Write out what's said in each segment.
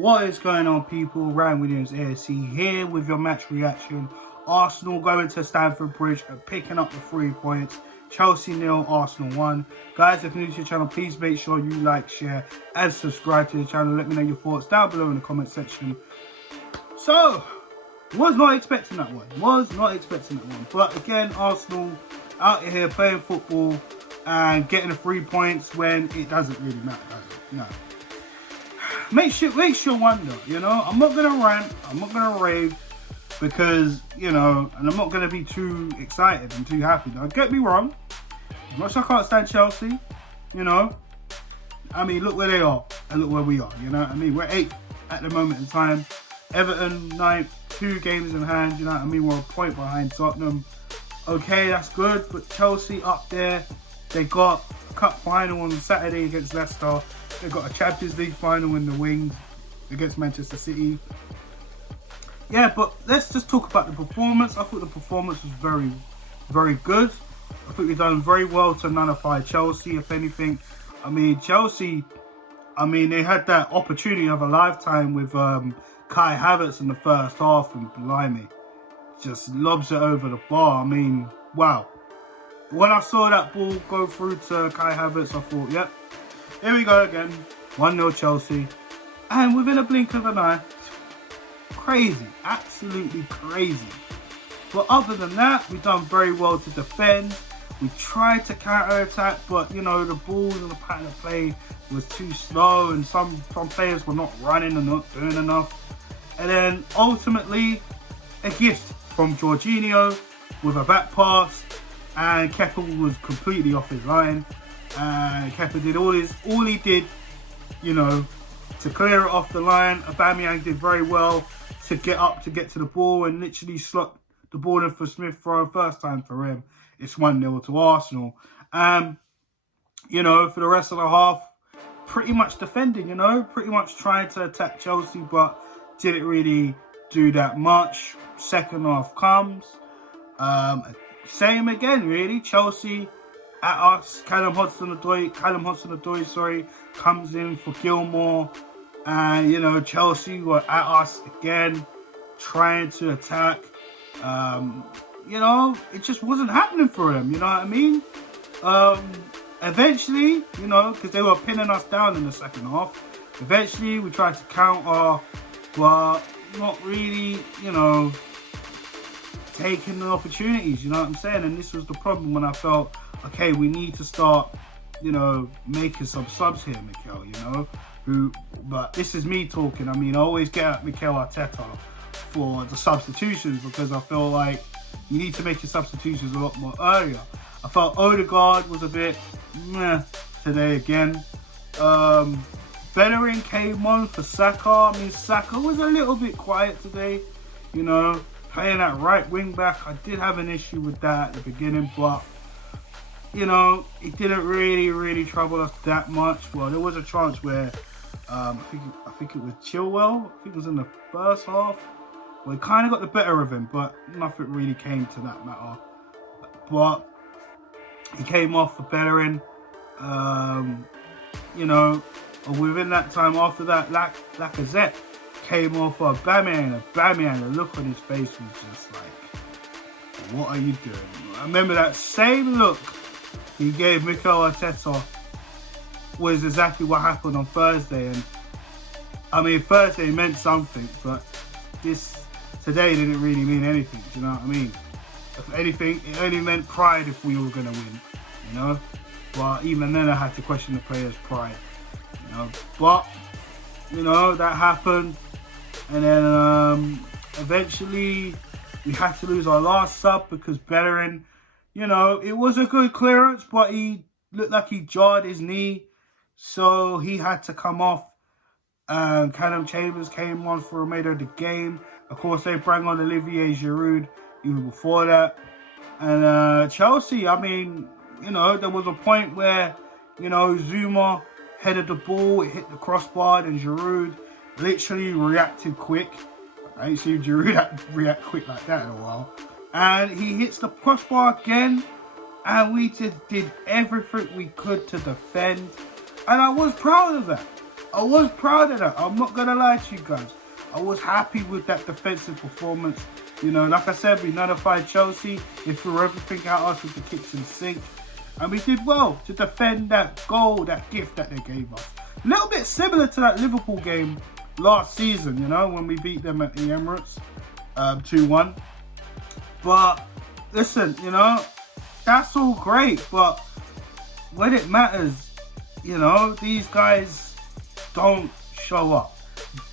What is going on, people? Ryan Williams ASC here with your match reaction. Arsenal going to Stamford Bridge and picking up the 3 points. Chelsea 0, Arsenal 1. Guys, if you're new to the channel, please make sure you like, share and subscribe to the channel. Let me know your thoughts down below in the comment section. So, was not expecting that one. But again, Arsenal out here playing football and getting the 3 points when it doesn't really matter, does it? No. Makes you wonder, you know. I'm not gonna rant, I'm not gonna rave, because, you know, and I'm not gonna be too excited and too happy. Now, get me wrong, as much as I can't stand Chelsea, you know, I mean, look where they are and look where we are, you know what I mean? We're 8th at the moment in time. Everton 9th, 2 games in hand, you know what I mean? We're a point behind Tottenham. Okay, that's good, but Chelsea up there, they got a cup final on Saturday against Leicester. They got a Champions League final in the wings against Manchester City. Yeah, but let's just talk about the performance. I thought the performance was very, very good. I think we've done very well to nullify Chelsea, if anything. I mean, Chelsea, they had that opportunity of a lifetime with Kai Havertz in the first half, and blimey, just lobs it over the bar. I mean, wow. When I saw that ball go through to Kai Havertz, I thought, yep, here we go again. 1-0 Chelsea. And within a blink of an eye, crazy, absolutely crazy. But other than that, we've done very well to defend. We tried to counter-attack, but, you know, the balls and the pattern of play was too slow, and some players were not running and not doing enough. And then, ultimately, a gift from Jorginho with a back pass, and Kepa was completely off his line. And Kepa did all he did, you know, to clear it off the line. Aubameyang did very well to get up, to get to the ball, and literally slot the ball in for Smith for a first time for him. It's 1-0 to Arsenal. You know, for the rest of the half, pretty much defending, you know, pretty much trying to attack Chelsea, but didn't really do that much. Second half comes. Same again, really. Chelsea at us. Callum Hudson-Odoi, comes in for Gilmore. And, you know, Chelsea were at us again, trying to attack. You know, it just wasn't happening for them, you know what I mean? Eventually, you know, because they were pinning us down in the second half, eventually we tried to counter, but not really, you know, taking the opportunities, you know what I'm saying? And this was the problem when I felt, okay, we need to start, you know, making some subs here, Mikel, you know? But this is me talking. I mean, I always get at Mikel Arteta for the substitutions, because I feel like you need to make your substitutions a lot more earlier. I felt Odegaard was a bit meh today again. Bellerin came on for Saka. I mean, Saka was a little bit quiet today, you know, playing that right wing back. I did have an issue with that at the beginning, but, you know, it didn't really trouble us that much. Well, there was a chance where I think it was Chilwell. I think it was in the first half. Well, he kind of got the better of him, but nothing really came to that matter. But he came off for Bellerin. You know, within that time after that, Lacazette came off for Aubameyang. The look on his face was just like, what are you doing? I remember that same look he gave Mikel Arteta was exactly what happened on Thursday. And I mean, Thursday meant something, but today didn't really mean anything, do you know what I mean? If anything, it only meant pride if we were going to win, you know? But even then I had to question the players' pride, you know? But, you know, that happened. And then eventually we had to lose our last sub because Bellerin, you know, it was a good clearance, but he looked like he jarred his knee. So he had to come off. Callum Chambers came on for the remainder of the game. Of course, they brought on Olivier Giroud even before that. And Chelsea, I mean, you know, there was a point where, you know, Zuma headed the ball, it hit the crossbar, and Giroud literally reacted quick. I ain't seen Giroud react quick like that in a while. And he hits the crossbar again, and we just did everything we could to defend. And I was proud of that. I was proud of that. I'm not going to lie to you guys. I was happy with that defensive performance. You know, like I said, we nullified Chelsea. They threw everything at us with the kitchen sink. And we did well to defend that goal, that gift that they gave us. A little bit similar to that Liverpool game last season, you know, when we beat them at the Emirates 2-1. But listen, you know, that's all great. But when it matters, you know, these guys don't show up.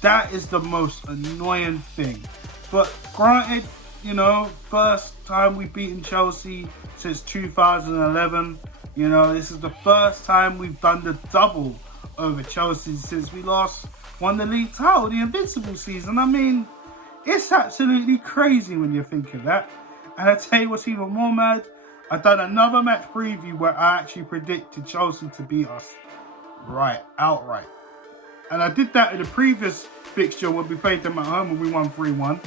That is the most annoying thing. But granted, you know, first time we've beaten Chelsea since 2011. You know, this is the first time we've done the double over Chelsea since we last won the league title, the Invincible season. I mean, it's absolutely crazy when you think of that. And I tell you what's even more mad, I've done another match preview where I actually predicted Chelsea to beat us outright. And I did that in the previous fixture when we played them at home and we won 3-1.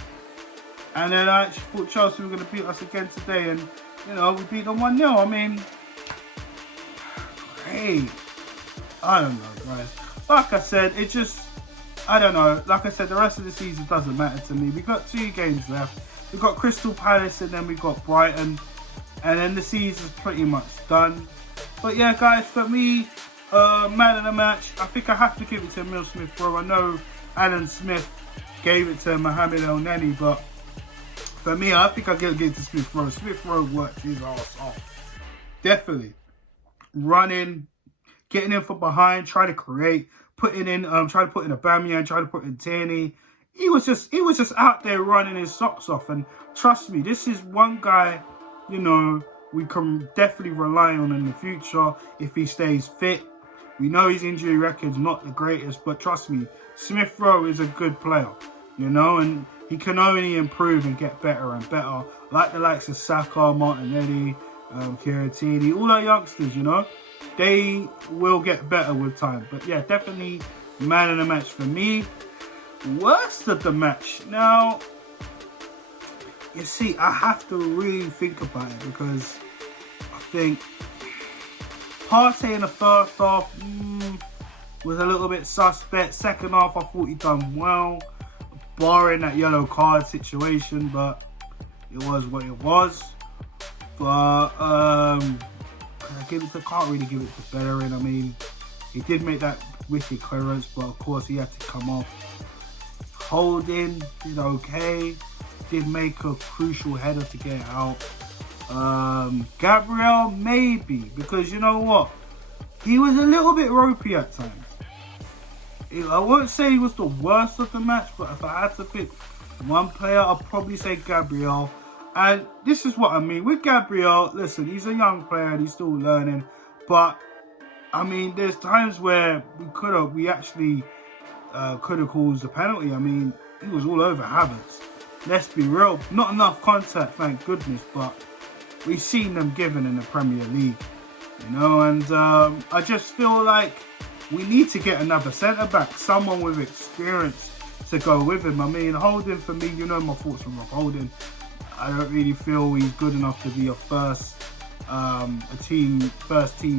And then I actually thought Chelsea were going to beat us again today. And, you know, we beat them 1-0. I mean, great. I don't know, guys. Like I said, it just, I don't know. Like I said, the rest of the season doesn't matter to me. We've got 2 games left. We've got Crystal Palace and then we've got Brighton. And then the season's pretty much done. But yeah, guys, for me, man of the match, I think I have to give it to Emile Smith-Rowe. I know Alan Smith gave it to Mohamed El Neni, but for me, I think I'll give it to Smith-Rowe. Smith-Rowe worked his ass off. Definitely. Running, getting in from behind, trying to create, trying to put in Aubameyang, trying to put in Tierney. He was just out there running his socks off. And trust me, this is one guy, you know, we can definitely rely on in the future if he stays fit. We know his injury record's not the greatest, but trust me, Smith-Rowe is a good player, you know, and he can only improve and get better and better. Like the likes of Saka, Martinelli, Kieran Tierney, all our youngsters, you know, they will get better with time. But yeah, definitely man of the match for me. Worst of the match. Now, you see, I have to really think about it because I think Partey in the first half was a little bit suspect. Second half, I thought he done well, barring that yellow card situation, but it was what it was. But can't really give it to Bellerin. I mean, he did make that wicked clearance, but of course he had to come off. Holding did okay. Did make a crucial header to get out. Gabriel, maybe, because you know what? He was a little bit ropey at times. I won't say he was the worst of the match, but if I had to pick one player, I'll probably say Gabriel. And this is what I mean. With Gabriel, listen, he's a young player and he's still learning. But, I mean, there's times where we actually could have caused a penalty. I mean, he was all over Havertz. Let's be real, not enough contact, thank goodness, but we've seen them given in the Premier League, you know, and I just feel like we need to get another centre-back, someone with experience to go with him. I mean, Holding, for me, you know my thoughts on Rob Holding. I don't really feel he's good enough to be a first team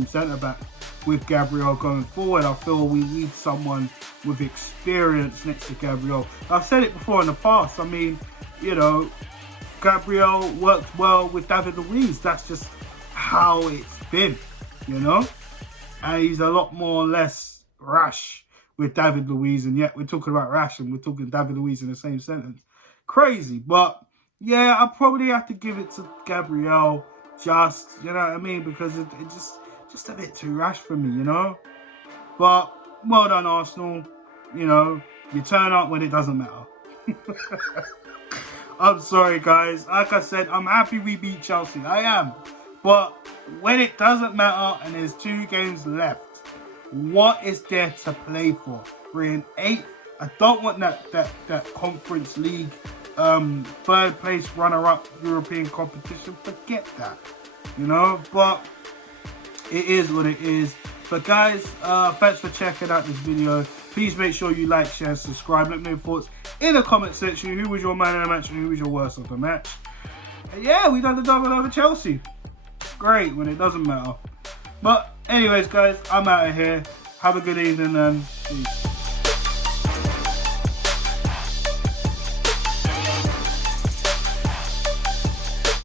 centre-back with Gabriel going forward. I feel we need someone with experience next to Gabriel. I've said it before in the past. I mean, you know, Gabriel worked well with David Luiz. That's just how it's been, you know. And he's a lot more or less rash with David Luiz. And yet we're talking about rash and we're talking David Luiz in the same sentence. Crazy. But yeah, I probably have to give it to Gabriel. Just, you know what I mean? Because it's just a bit too rash for me, you know. But well done, Arsenal. You know, you turn up when it doesn't matter. I'm sorry, guys. Like I said, I'm happy we beat Chelsea. I am. But when it doesn't matter and there's 2 games left, what is there to play for? We're in 8th. I don't want that Conference League third place runner-up European competition. Forget that. You know, but it is what it is. But guys, thanks for checking out this video. Please make sure you like, share, and subscribe. Let me know your thoughts in the comment section. Who was your man of the match and who was your worst of the match? And yeah, we done the double over Chelsea. Great when it doesn't matter. But anyways, guys, I'm out of here. Have a good evening and peace.